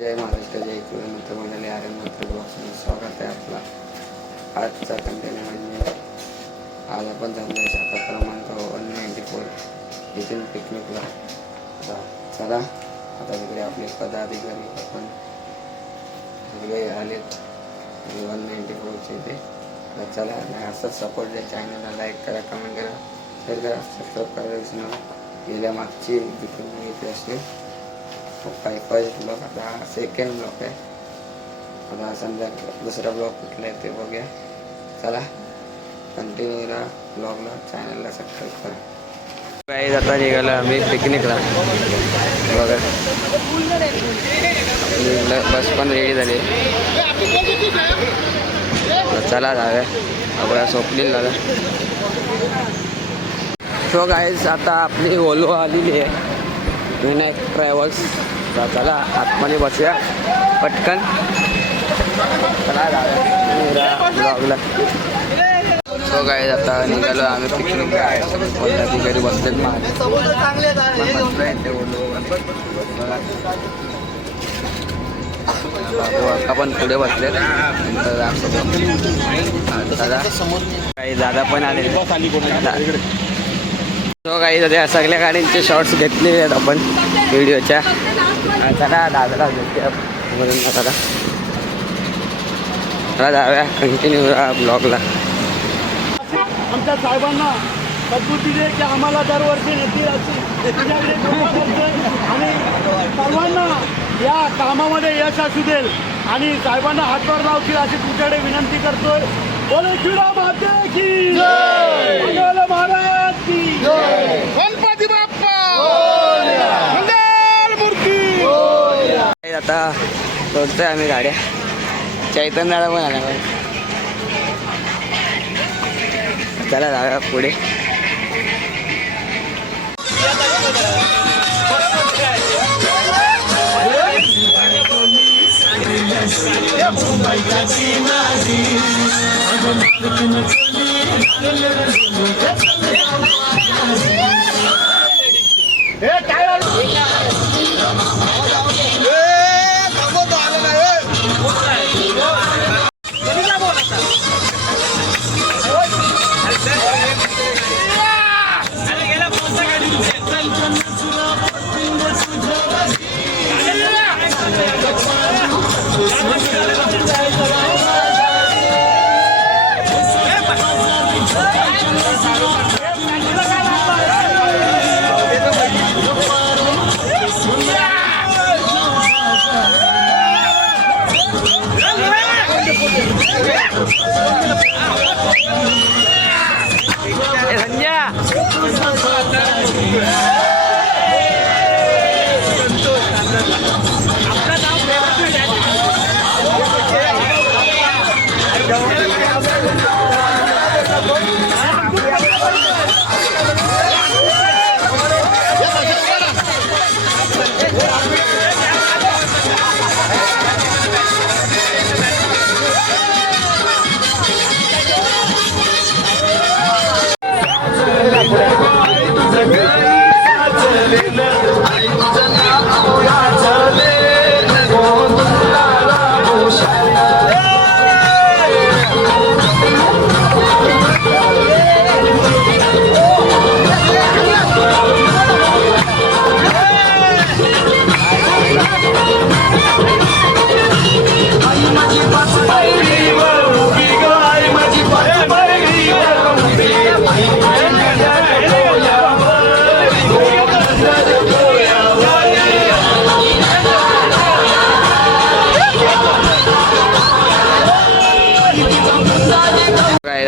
जय महाराष्ट्र, जय मित्र मंडळी, आर्यन मित्र ब्लॉग्समध्ये स्वागत आहे आपला आजचा कंटेंट म्हणजे आज आपण चाललो शाखा क्रमांक 194 इथून पिकनिकला. चला आता तिकडे आपले पदाधिकारी आपण सगळे आलेत 194चे इथे. चला असंच सपोर्ट द्या, चॅनलला लाईक करा, कमेंट करा, शेअर करा, सबस्क्राईब करा विसरू नका. गेल्या मागची तिथून इथे असले फर्स्ट ब्लॉग, आता हा सेकंड ब्लॉग आहे. आता समजा दुसरा ब्लॉग कुठला आहे ते बघूया. चला कंटिन्यू राहा ब्लॉगला, चॅनलला सबस्क्राईब करा. काही आता निघालो आम्ही पिकनिकला. बघा बस पण रेडी झाली. चला जाऊया, आपल्या स्वप्नील दादा. सो गाईज आता आपली ओलो आलेली आहे, विनायक ट्रॅव्हल्स. चला आतमध्ये बसूया पटकन. चला जाऊया ब्लॉगला. सो गाईज आता निघालो आम्ही पिकनिक. पदाधिकारी बसलेत आपण पुढे बसलेत. काही दादा पण आले. सो काही त्या सगळ्या गाड्यांचे शॉर्ट्स घेतले आहेत आपण व्हिडिओच्या. चला दादाला म्हणून चला चला जाऊया कंटिन्यू ब्लॉगला. आमच्या साहेबांना सद्बुद्धी दे की आम्हाला दरवर्षी येतील अशी आणि सर्वांना या कामामध्ये यश असू देईल आणि साहेबांना हातभार लावतील अशी तुझ्याकडे विनंती करतोय. बोले श्रीराम माते की जय, मंगल महाराज की जय, गणपती बाप्पा मंगल मूर्ती. आता सोडतोय आम्ही गाड्या. चैतन्य दादा पण आला. चला जाऊया पुढे.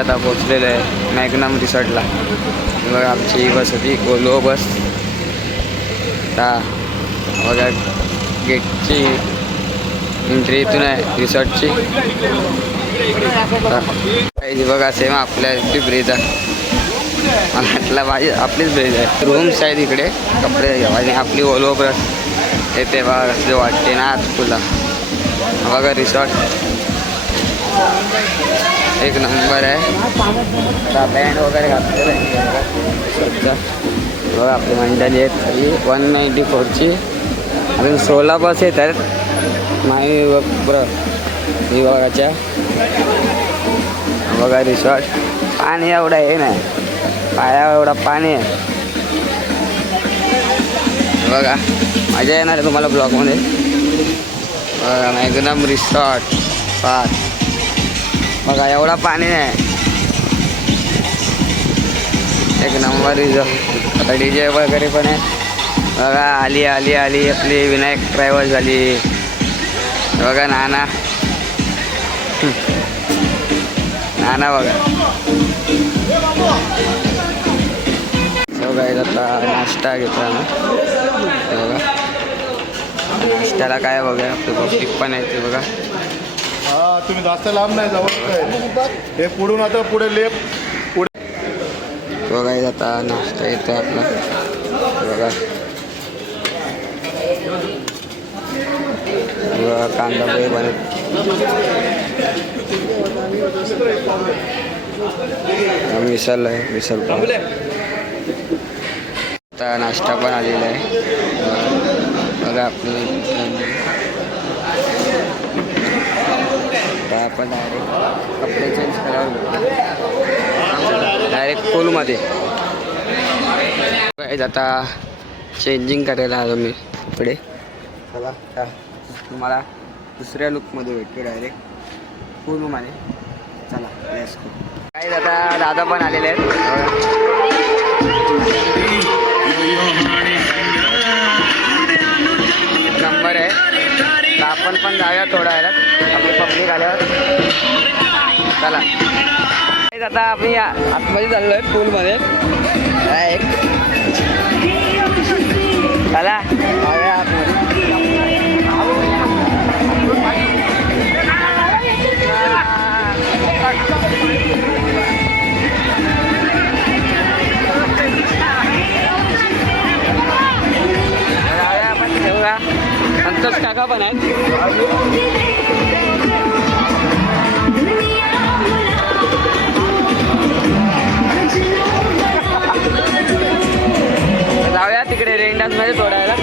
आता पोचलेलं आहे मॅग्नम रिसॉर्टला. बघा आमची बस होती ओलो बस. बघा गेटची एंट्री इथून आहे रिसॉर्टची. बघा सेम आपल्या ब्रिज आहे. मला वाटलं माझी आपलीच ब्रिज आहे. रूम्स आहेत इकडे, कपडे घ्यावा आणि आपली ओलो बस येते. बघा कसले वाटते ना आज फुला. बघा रिसॉर्ट एक नंबर आहे. बँड वगैरे घातलेलं आहे. बघा आपली मंडळी आहेत 194ची. अजून 16 बस येत आहेत. नाही बघ ही बघाच्या बघा रिसॉर्ट. पाणी एवढं आहे ना, पाया एवढा पाणी आहे बघा. मजा येणार आहे तुम्हाला ब्लॉगमध्ये बघा. एकदम रिसॉर्ट पार्क बघा, एवढा पाणी आहे. एक नंबर रिसॉर्ट. आता DJ वगैरे पण आहे बघा. आली आली आली आपली विनायक ट्रॅव्हल्स झाली बघा. नाना नाना बघा. बघा आता नाश्ता घेतला ना बघा. नाश्त्याला काय बघा, आपली पब्लिक पण आहे ते बघा. हा, तुम्ही जास्त लांब नाही जाऊ. हे पुढून आता पुढे लेफ्ट बघा. आता नाश्ता येतो आपला बघा. बघा कांदा पोहे बनत मिसल आहे, मिसल पाव. आता नाश्ता पण आलेला आहे बघा. आपलं आपण डायरेक्ट कपडे चेंज करावं डायरेक्ट पूलमध्ये. आता चेंजिंग करायला आलो मी कपडे. चला तुम्हाला दुसऱ्या लुकमध्ये भेटतो डायरेक्ट पूलमध्ये. चला लेट्स गो. काही आता दादा पण आलेले आहेत. नंबर आहे. तर आपण पण जाऊया थोडा वेळात आपली पब्लिक आल्यावर. चला आता आम्ही आतमध्ये चाललो आहे पूलमध्ये. चला जाऊया आतमध्ये. आपण ठेवूया. संतोष काका पण आहेत. जाऊया तिकडे रेंडासमध्ये थोड्याला.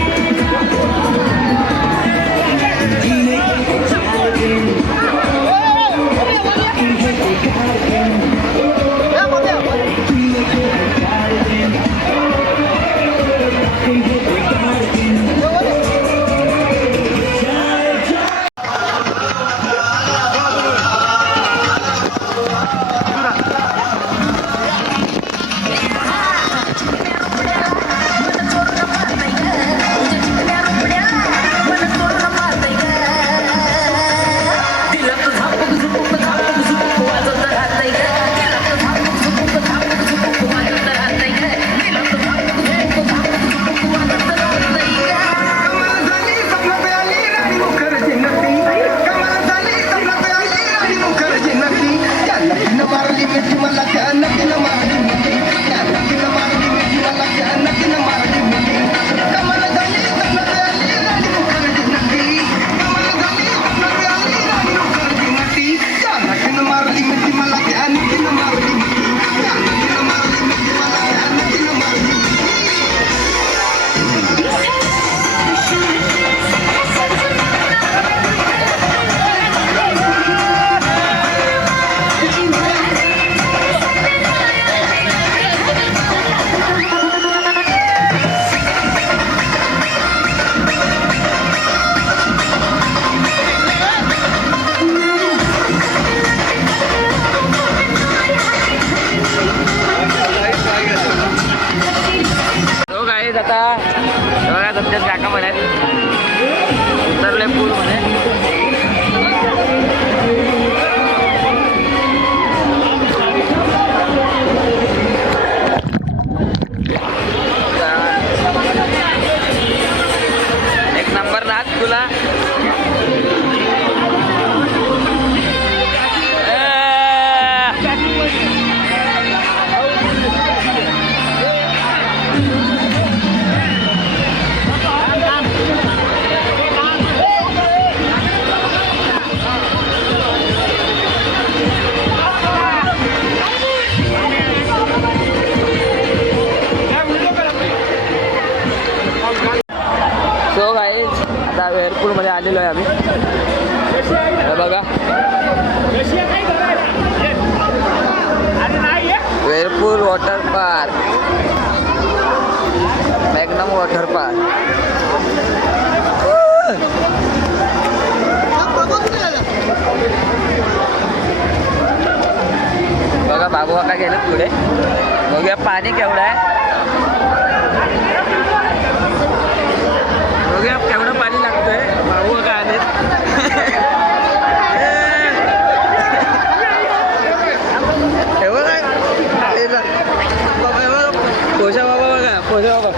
आलेलो आहे आम्ही. हे बघा वेरपूल water park, Magnum water park. बघा बाबू काका गेलेत पुढे. बघूया पाणी केवढं आहे, बघूया केवढं पाणी लागतंय. बाबू काका आलेत. पोषा बाबा बघा, पोषा बाबा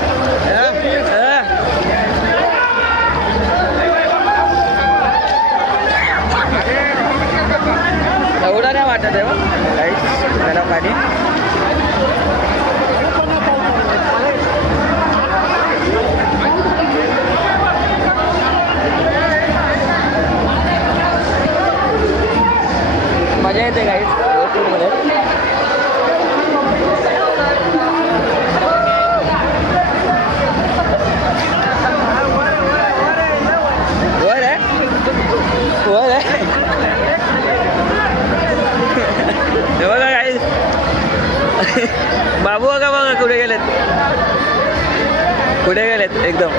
एवढं नाही वाटत आहे काही त्याला पाणी. मजा येते काही मध्ये. वर आहे, वर आहे. हे बघा काही बाबू बघा बघा कुठे गेलेत, कुठे गेलेत एकदम.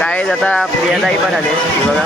काय आता प्रियाताई पण आले बघा.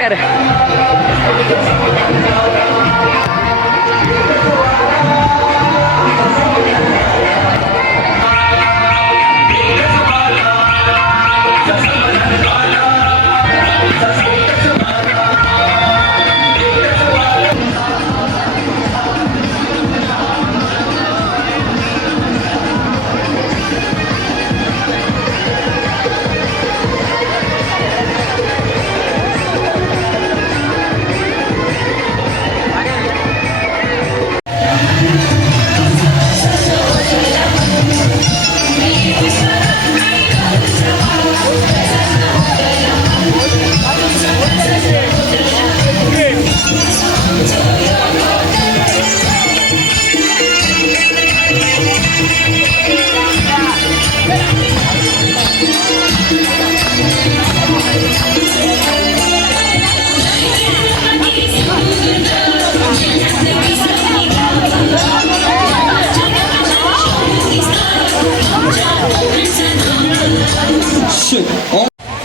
कर.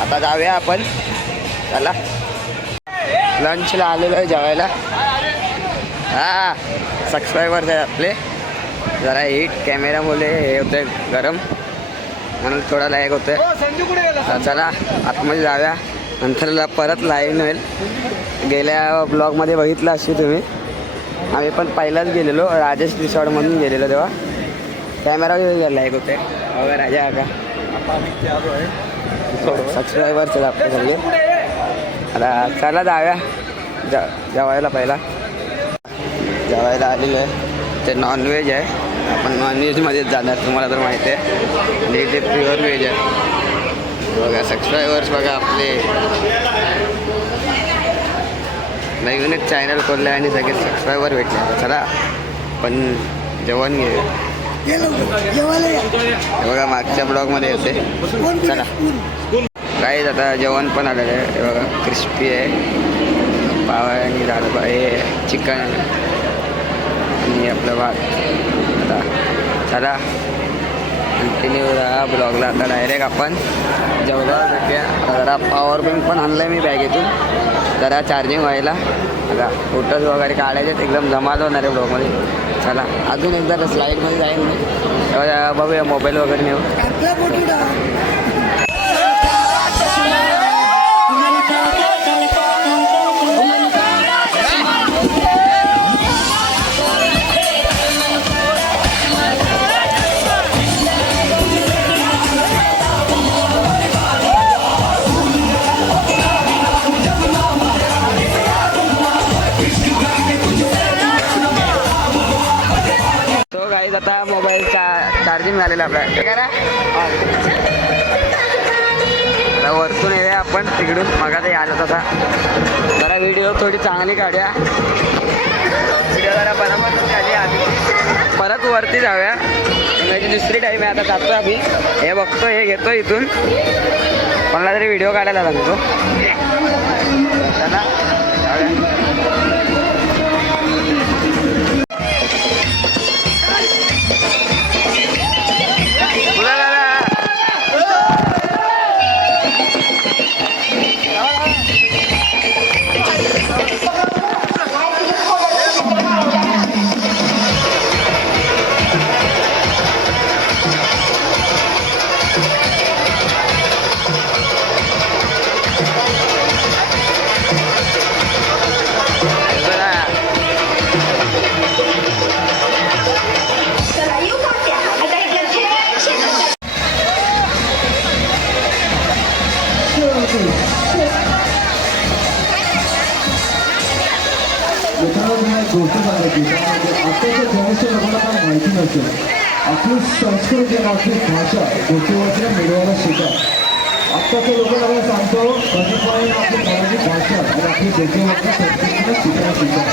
आता जाऊया आपण. चला लंचला आलेलो आहे जेवायला. हा सबस्क्रायबर्स आहे आपले. जरा हीट कॅमेरामुळे हे होते गरम म्हणून थोडा लायक होते. चला आतमध्ये जाऊया. नंतर परत लाईव्ह होईल. गेल्या ब्लॉगमध्ये बघितलं अशी तुम्ही. आम्ही पण पहिलाच गेलेलो राजेश रिसॉर्टमधून गेलेलो तेव्हा कॅमेरा लायक होते बघा. राजा का सबस्क्रायबर्स आहेत आपले सगळे. आता चला जाऊया जेवायला. पहिला जेवायला आलेलो आहे. ते नॉनव्हेज आहे. आपण नॉनव्हेजमध्येच जाणार तुम्हाला तर माहिती आहे. आणि ते प्युअर व्हेज आहे बघा. सबस्क्रायबर्स बघा आपले. नवीनच चॅनल खोललं आणि सगळे सबस्क्रायबर भेटले. चला पण जेवण घेऊया. बघा मागच्या ब्लॉगमध्ये होते. चला काहीच आता जेवण पण आलेलं आहे. हे बघा क्रिस्पी आहे. पाव आहे आणि दाल हे चिकन आणि आपलं भात. आता चला कंटिन्यू राहा ब्लॉगला. आता डायरेक्ट आपण जेवणाला भेटूया. जरा पॉवर बँक पण आणलं आहे मी बॅगेतून जरा चार्जिंग व्हायला. आता फोटोज वगैरे काढायचे एकदम धमाल होणार आहे ब्लॉगमध्ये. चला अजून एकदा तर स्लाईडमध्ये जाईल मी. तेव्हा बघूया मोबाईल वगैरे नेऊ. आता मोबाईल चार्जिंग झालेलं आपल्या. करा आता वरतून येऊया आपण तिकडून. मग ते आलं तसा जरा व्हिडिओ थोडी चांगली काढूया. व्हिडिओ जरा बरोबर काढली आधी. परत वरती जाऊया. माझी दुसरी टाईम आहे. आता जातो आम्ही. हे बघतो हे घेतो इथून. कोणाला तरी व्हिडिओ काढायला लागतो. चला गोष्ट सांगायची त्यामध्ये आताच्या जनरेशन लोकांना काय माहिती नसेल. आपली संस्कृती आणि आपली भाषा गोष्टीवरती मिळवायला शिका. आत्ताच्या लोकांना सांगतो कधीपर्यंत आपली मराठी भाषा आणि आपली गोष्टीवरती संस्कृतीला शिकायला शिका.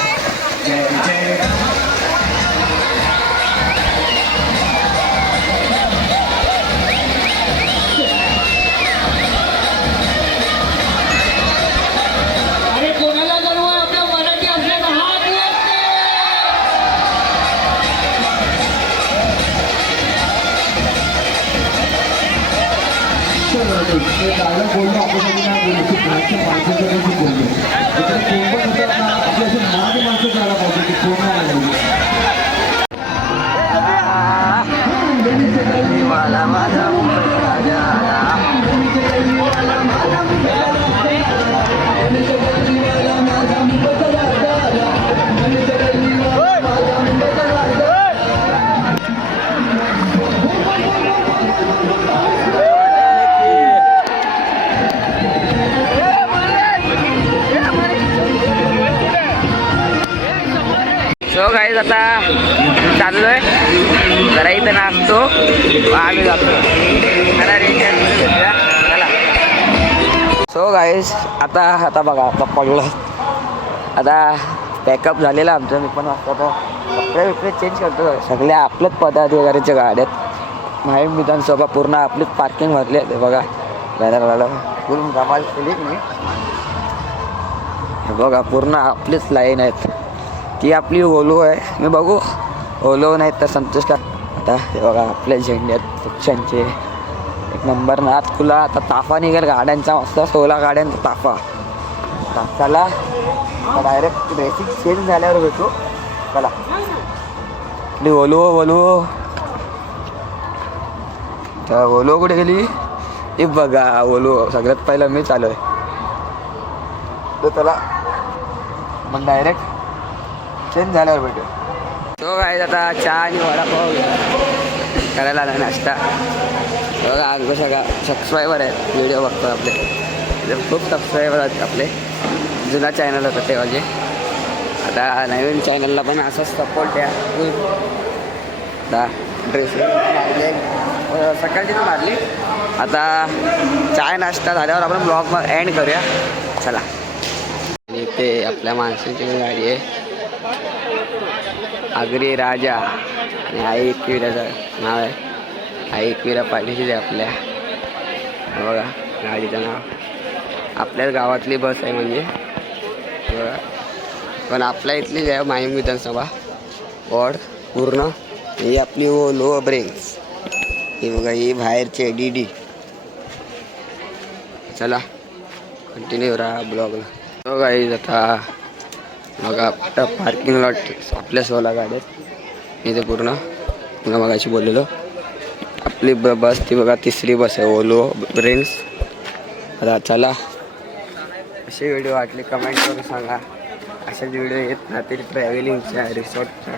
डायलॉग बोललो आपण बोलायची माणसं माणसाकडे बोलतो इकडे कोण पण होतं ना आपल्या अशी मराठी माणसं जायला पाहिजे की कोण आलं सो गाईज आता चाललोय जरा इथं नाचतो आम्ही जातो चला. सो गाईज आता आता बघा आता पडलं आता पॅकअप झालेलं आमचं. मी पण वाजता आता कपडे बिपडे चेंज करतो. सगळ्या आपल्याच पदाधिकाऱ्याच्या गाड्यात माहीम विधानसभा पूर्ण आपलीच पार्किंग भरली आहे. बघा बॅनरवाला पूर्ण धमाल केली मी. हे बघा पूर्ण आपलीच लाईन आहेत. ती आपली ओलो आहे. मी बघू ओलो नाही तर संतोष का. आता हे बघा आपल्या झेंड्यात पक्षांचे एक नंबर नाथ खुला. आता ताफा निघेल गाड्यांचा मस्त 16 गाड्यांचा ताफा. चला डायरेक्ट ड्रेसिंग चेंज झाल्यावर भेटू. चला आपली ओलो ओलो तर ओलो कुठे गेली हे बघा. ओलो सगळ्यात पहिलं मी चालू आहे तर चला मग डायरेक्ट चेंज झाल्यावर भेटू. तो काय आता चहा आणि वडापाव करायला आला नाश्ता. बघा आमचं सगळा सबस्क्रायबर आहेत. व्हिडिओ बघतो आपले खूप सबस्क्रायबर आहेत आपले. जुना चॅनल होता तेव्हाचे. आता नवीन चॅनलला पण असंच सपोर्ट द्या. आता ड्रेसिंग सकाळची तर मारली. आता चाय नाश्ता झाल्यावर आपण ब्लॉग एंड करूया. चला. आणि ते आपल्या माणसांची गाडी आहे आगरी राजा आणि आई एकविराचं नाव आहे. आई एकविरा पाठीशीच आहे आपल्या. बघा गाडीचं नाव. आपल्याच गावातली बस आहे म्हणजे बघा. पण आपल्या इथलीच आहे माहीम विधानसभा वॉर्ड पूर्ण. ही आपली ओलो ब्रेक्स. ही बघा ही बाहेरची DD. चला कंटिन्यू राहा ब्लॉगला. हो गाईज आता बघा आता पार्किंग लॉट आपल्या 16 गाड्यात इथे पूर्ण मगाशी बोललेलो. आपली बस ती बघा तिसरी बस आहे ओलो ब्रेन्स. आता चला असे व्हिडिओ वाटले कमेंट करून सांगा. असेच व्हिडिओ येत राहतील ट्रॅव्हलिंगच्या रिसॉर्टच्या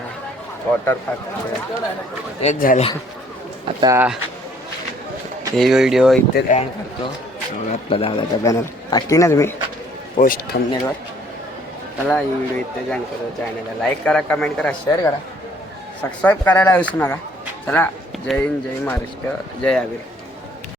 वॉटर पार्कच्या. हेच झालं आता हे व्हिडिओ इथे एंड करतो. आपला दादाचा बॅनर टाकी ना तुम्ही पोस्ट थंबनेलवर. चला ही व्हिडिओ इथे एंड करू. चॅनलला लाईक करा कमेंट करा शेअर करा सबस्क्राईब करायला विसरू नका. चला जय हिंद जय महाराष्ट्र जय आगरी.